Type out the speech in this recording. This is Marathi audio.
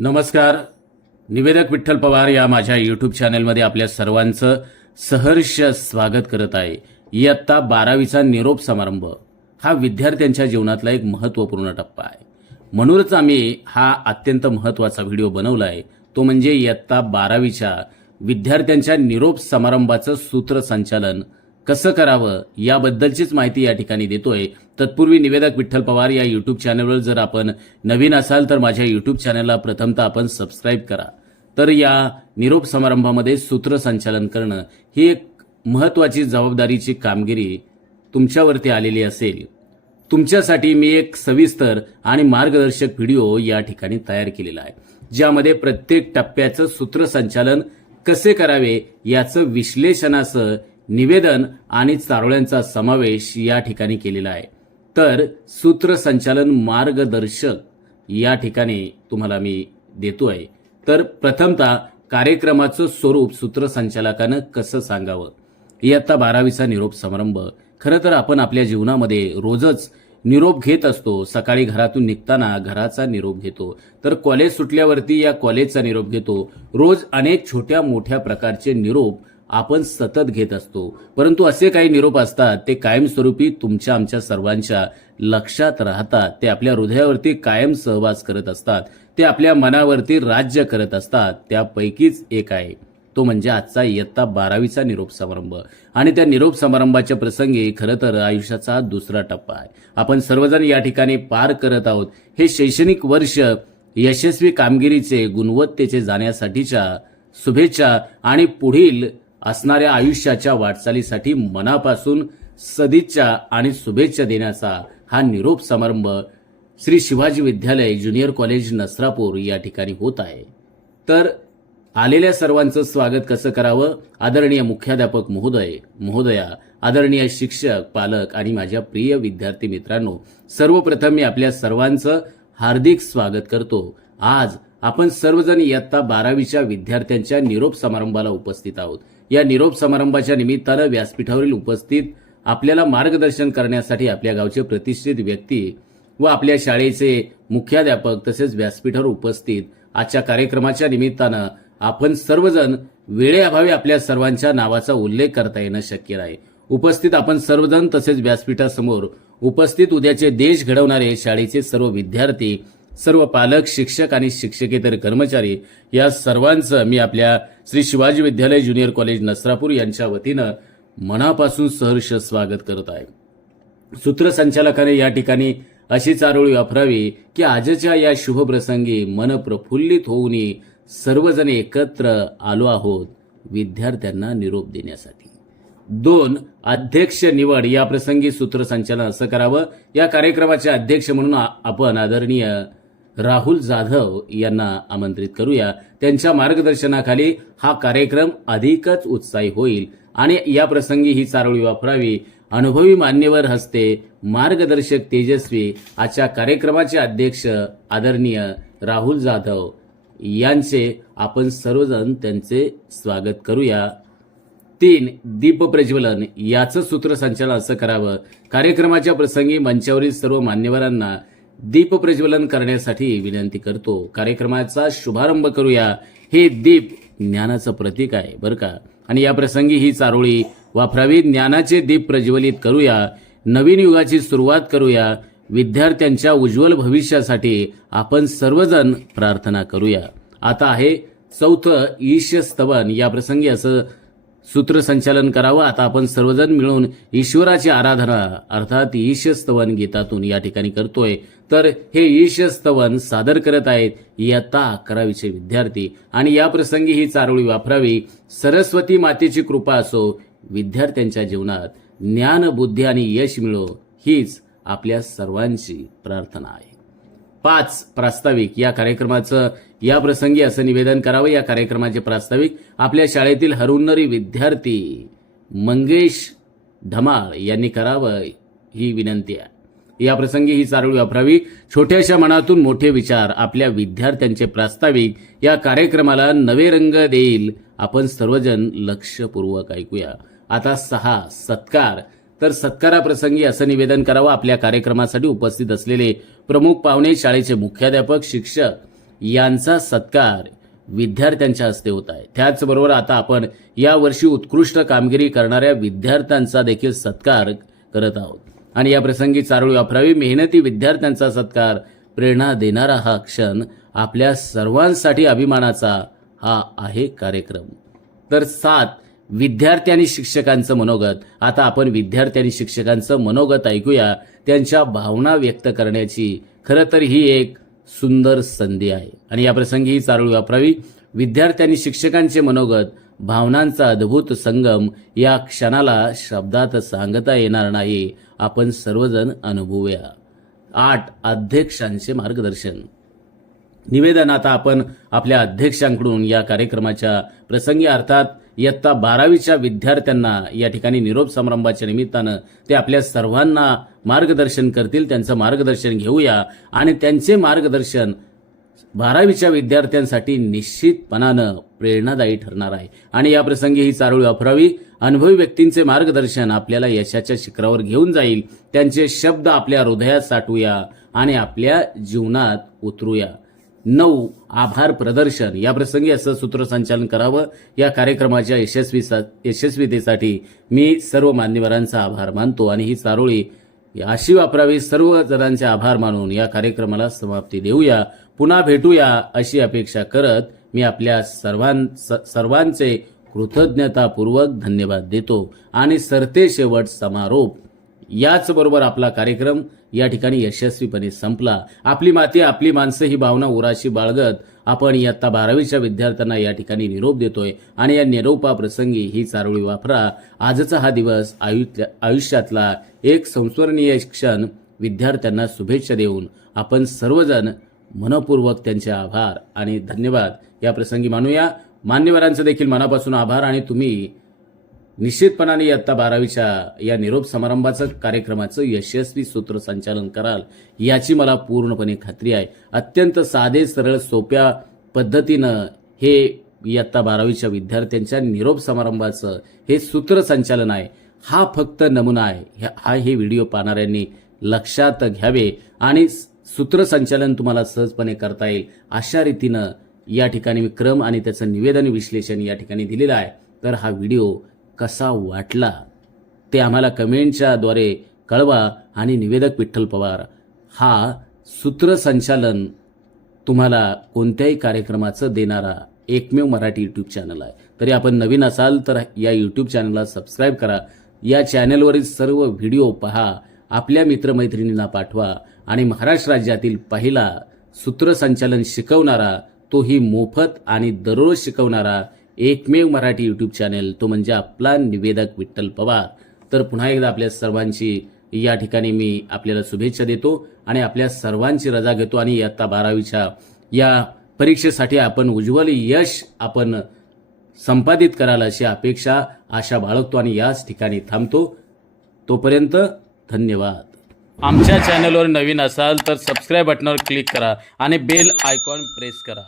नमस्कार. निवेदक विठ्ठल पवार या माझ्या यूट्यूब चॅनलमध्ये आपल्या सर्वांचं सहर्ष स्वागत करत आहे. इयत्ता 12वीचा निरोप समारंभ हा विद्यार्थ्यांच्या जीवनातला एक महत्त्वपूर्ण टप्पा आहे. म्हणूनच आम्ही हा अत्यंत महत्त्वाचा व्हिडिओ बनवला आहे. तो म्हणजे इयत्ता 12वीच्या विद्यार्थ्यांच्या निरोप समारंभाचं सूत्रसंचालन कसं करावं याबद्दलचीच माहिती या ठिकाणी देतोय. तत्पूर्वी निवेदक विठ्ठल पवार या यूट्यूब चॅनलवर जर आपण नवीन असाल तर माझ्या यूट्यूब चॅनलला प्रथमतः आपण सबस्क्राईब करा. तर या निरोप समारंभामध्ये सूत्रसंचालन करणं ही एक महत्त्वाची जबाबदारीची कामगिरी तुमच्यावरती आलेली असेल. तुमच्यासाठी मी एक सविस्तर आणि मार्गदर्शक व्हिडिओ या ठिकाणी तयार केलेला आहे, ज्यामध्ये प्रत्येक टप्प्याचं सूत्रसंचालन कसे करावे याचं विश्लेषणासह निवेदन आणि चारोळ्यांचा समावेश या ठिकाणी केलेला आहे. तर सूत्रसंचालन मार्गदर्शक या ठिकाणी तुम्हाला मी देतोय. तर प्रथमतः कार्यक्रमाचं स्वरूप सूत्रसंचालकानं कसं सांगावं. इयत्ता 12वीचा निरोप समारंभ खरं तर आपण आपल्या जीवनामध्ये रोजच निरोप घेत असतो. सकाळी घरातून निघताना घराचा निरोप घेतो, तर कॉलेज सुटल्यावरती या कॉलेजचा निरोप घेतो. रोज अनेक छोट्या मोठ्या प्रकारचे निरोप आपण सतत घेत असतो. परंतु असे काही निरोप असतात ते कायमस्वरूपी तुमच्या आमच्या सर्वांच्या लक्षात राहतात. ते आपल्या हृदयावरती कायम सहवास करत असतात. ते आपल्या मनावरती राज्य करत असतात. त्यापैकीच एक आहे तो म्हणजे आजचा इयत्ता 12वीचा निरोप समारंभ. आणि त्या निरोप समारंभाच्या प्रसंगी खरं तर आयुष्याचा हा दुसरा टप्पा आहे. आपण सर्वजण या ठिकाणी पार करत आहोत. हे शैक्षणिक वर्ष यशस्वी कामगिरीचे गुणवत्तेचे जाण्यासाठीच्या शुभेच्छा आणि पुढील असणाऱ्या आयुष्याच्या वाटचालीसाठी मनापासून सदिच्छा आणि शुभेच्छा देण्याचा हा निरोप समारंभ श्री शिवाजी विद्यालय ज्युनियर कॉलेज नसरापूर या ठिकाणी होत आहे. तर आलेल्या सर्वांचं स्वागत कसं करावं. आदरणीय मुख्याध्यापक महोदया, आदरणीय शिक्षक, पालक आणि माझ्या प्रिय विद्यार्थी मित्रांनो, सर्वप्रथम मी आपल्या सर्वांचं हार्दिक स्वागत करतो. आज आपण सर्वजण इयत्ता 12वीच्या विद्यार्थ्यांच्या निरोप समारंभाला उपस्थित आहोत. या निरोप समारंभाच्या निमित्तानं व्यासपीठावरील उपस्थित आपल्याला मार्गदर्शन करण्यासाठी आपल्या गावचे प्रतिष्ठित व्यक्ती व आपल्या शाळेचे मुख्याध्यापक तसेच व्यासपीठावर उपस्थित आजच्या कार्यक्रमाच्या निमित्तानं आपण सर्वजण वेळेअभावी आपल्या सर्वांच्या नावाचा उल्लेख करता येणं शक्य नाही. उपस्थित आपण सर्वजण तसेच व्यासपीठासमोर उपस्थित उद्याचे देश घडवणारे शाळेचे सर्व विद्यार्थी, सर्व पालक, शिक्षक आणि शिक्षकेतर कर्मचारी या सर्वांचं मी आपल्या श्री शिवाजी विद्यालय ज्युनियर कॉलेज नसरापूर यांच्या वतीनं मनापासून सहर्ष स्वागत करत आहे. सूत्रसंचालकाने या ठिकाणी अशी चारोळी वापरावी की आजच्या या शुभप्रसंगी मन प्रफुल्लित होऊन सर्वजण एकत्र आलो आहोत विद्यार्थ्यांना निरोप देण्यासाठी. 2. अध्यक्ष निवड या प्रसंगी सूत्रसंचालन असं करावं. या कार्यक्रमाचे अध्यक्ष म्हणून आपण आदरणीय राहुल जाधव यांना आमंत्रित करूया. त्यांच्या मार्गदर्शनाखाली हा कार्यक्रम अधिकच उत्साही होईल. आणि या प्रसंगी ही चारोळी वापरावी. अनुभवी मान्यवर हस्ते मार्गदर्शक तेजस्वी आजच्या कार्यक्रमाचे अध्यक्ष आदरणीय राहुल जाधव यांचे आपण सर्वजण त्यांचे स्वागत करूया. 3. दीप प्रज्वलन याचं सूत्रसंचालन असं करावं. कार्यक्रमाच्या प्रसंगी मंचावरील सर्व मान्यवरांना दीप प्रज्वलन करण्यासाठी विनंती करतो. कार्यक्रमाचा शुभारंभ करूया. हे दीप ज्ञानाचं प्रतीक आहे बरं का. आणि या प्रसंगी ही चारोळी वापरावी. ज्ञानाचे दीप प्रज्वलित करूया. नवीन युगाची सुरुवात करूया. विद्यार्थ्यांच्या उज्ज्वल भविष्यासाठी आपण सर्वजण प्रार्थना करूया. आता आहे 4. ईशस्तवन या प्रसंगी असं सूत्रसंचालन करावं. आता आपण सर्वजण मिळून ईश्वराची आराधना अर्थात ईशस्तवन गीतातून या ठिकाणी करतोय. तर हे ईशस्तवन सादर करत आहेत इयत्ता 11वीचे विद्यार्थी. आणि या प्रसंगी ही चारोळी वापरावी. सरस्वती मातेची कृपा असो विद्यार्थ्यांच्या जीवनात, ज्ञान, बुद्धी आणि यश मिळो हीच आपल्या सर्वांची प्रार्थना आहे. 5. प्रास्ताविक या कार्यक्रमाचं या प्रसंगी असं निवेदन करावं. या कार्यक्रमाचे प्रास्ताविक आपल्या शाळेतील हरहुन्नरी विद्यार्थी मंगेश धमाळ यांनी करावं ही विनंती आहे. या प्रसंगी ही चारोळी वापरावी. छोट्याशा मनातून मोठे विचार आपल्या विद्यार्थ्यांचे प्रास्ताविक या कार्यक्रमाला नवे रंग देईल. आपण सर्वजण लक्षपूर्वक ऐकूया. आता 6. सत्कार तर सत्काराप्रसंगी असं निवेदन करावं. आपल्या कार्यक्रमासाठी उपस्थित असलेले प्रमुख पाहुणे, शाळेचे मुख्याध्यापक, शिक्षक यांचा सत्कार विद्यार्थ्यांच्या हस्ते होत आहे। त्याचबरोबर आता आपण यावर्षी उत्कृष्ट कामगिरी करणाऱ्या विद्यार्थ्यांचा देखील सत्कार करत आहोत आणि या प्रसंगी चारोळी वापरावी मेहनती विद्यार्थ्यांचा सत्कार प्रेरणा देणारा हा क्षण आपल्या सर्वांसाठी अभिमानाचा हा आहे कार्यक्रम। तर 7 विद्यार्थी आणि शिक्षकांचं मनोगत। आता आपण विद्यार्थी आणि शिक्षकांचं मनोगत ऐकूया, त्यांच्या भावना व्यक्त करण्याची खरं तर ही एक सुंदर संधी आहे आणि या प्रसंगी ही चारोळी वापरावी विद्यार्थी आणि शिक्षकांचे मनोगत, भावनांचा अद्भुत संगम या क्षणाला शब्दात सांगता येणार नाही, आपण सर्वजण अनुभवूया। 8 अध्यक्षांचे मार्गदर्शन। निवेदन आता आपण आपल्या अध्यक्षांकडून या कार्यक्रमाच्या प्रसंगी अर्थात इयत्ता 12वीच्या विद्यार्थ्यांना या ठिकाणी निरोप समारंभाच्या निमित्तानं ते आपल्या सर्वांना मार्गदर्शन करतील, त्यांचं मार्गदर्शन घेऊया आणि त्यांचे मार्गदर्शन 12वीच्या विद्यार्थ्यांसाठी निश्चितपणानं प्रेरणादायी ठरणार आहे आणि या प्रसंगी ही चारोळी वापरावी अनुभवी व्यक्तींचे मार्गदर्शन आपल्याला यशाच्या शिखरावर घेऊन जाईल, त्यांचे शब्द आपल्या हृदयात साठवूया आणि आपल्या जीवनात उतरूया। 9 आभार प्रदर्शन। या प्रसंगी असं सूत्रसंचालन करावं। या कार्यक्रमाच्या यशस्वीतेसाठी मी सर्व मान्यवरांचा आभार मानतो आणि ही चारोळी अशी वापरावी सर्व जणांचे आभार मानून या कार्यक्रमाला समाप्ती देऊया। पुन्हा भेटूया अशी अपेक्षा करत मी आपल्या सर्वांचे कृतज्ञतापूर्वक धन्यवाद देतो आणि सरते शेवट समारोप। याचबरोबर आपला कार्यक्रम या ठिकाणी यशस्वीपणे संपला। आपली माती आपली माणसं ही भावना उराशी बाळगत आपण इयत्ता 12वीच्या विद्यार्थ्यांना या ठिकाणी निरोप देतोय आणि या निरोपाप्रसंगी ही चारोळी वापरा। आजचा हा दिवस आयुष्यातला एक संस्मरणीय क्षण विद्यार्थ्यांना शुभेच्छा देऊन आपण सर्वजण मनपूर्वक त्यांचे आभार आणि धन्यवाद या प्रसंगी मानूया। मान्यवरांचे देखील मनापासून आभार आणि तुम्ही निश्चितपणाने इयत्ता 12वीच्या या निरोप समारंभाचं कार्यक्रमाचं यशस्वी सूत्रसंचालन कराल याची मला पूर्णपणे खात्री आहे। अत्यंत साधे सरळ सोप्या पद्धतीनं हे इयत्ता 12वीच्या विद्यार्थ्यांच्या निरोप समारंभाचं हे सूत्रसंचालन आहे। हा फक्त नमुना आहे, हे व्हिडिओ पाहणाऱ्यांनी लक्षात घ्यावे आणि सूत्रसंचालन तुम्हाला सहजपणे करता येईल अशा रीतीनं या ठिकाणी मी क्रम आणि त्याचं निवेदन विश्लेषण या ठिकाणी दिलेलं आहे। तर हा व्हिडिओ कसा वाटला ते आम्हाला कमेंटच्या द्वारे कळवा आणि निवेदक विठ्ठल पवार हा सूत्रसंचालन तुम्हाला कोणत्याही कार्यक्रमाचं देणारा एकमेव मराठी यूट्यूब चॅनल आहे। तरी आपण नवीन असाल तर या यूट्यूब चॅनलला सबस्क्राईब करा, या चॅनलवरील सर्व व्हिडिओ पहा, आपल्या मित्रमैत्रिणींना पाठवा आणि महाराष्ट्र राज्यातील पहिला सूत्रसंचालन शिकवणारा, तोही मोफत आणि दररोज शिकवणारा एकमेव मराठी यूट्यूब चॅनल तो म्हणजे आपला निवेदक विठ्ठल पवार। तर पुन्हा एकदा आपल्या सर्वांची या ठिकाणी मी आपल्याला शुभेच्छा देतो आणि आपल्या सर्वांची रजा घेतो आणि इयत्ता 12वीच्या या परीक्षेसाठी आपण उज्ज्वल यश आपण संपादित कराल अशी अपेक्षा आशा बाळगतो आणि याच ठिकाणी थांबतो। तोपर्यंत धन्यवाद। आमच्या चॅनलवर नवीन असाल तर सबस्क्राईब बटनावर क्लिक करा आणि बेल आयकॉन प्रेस करा।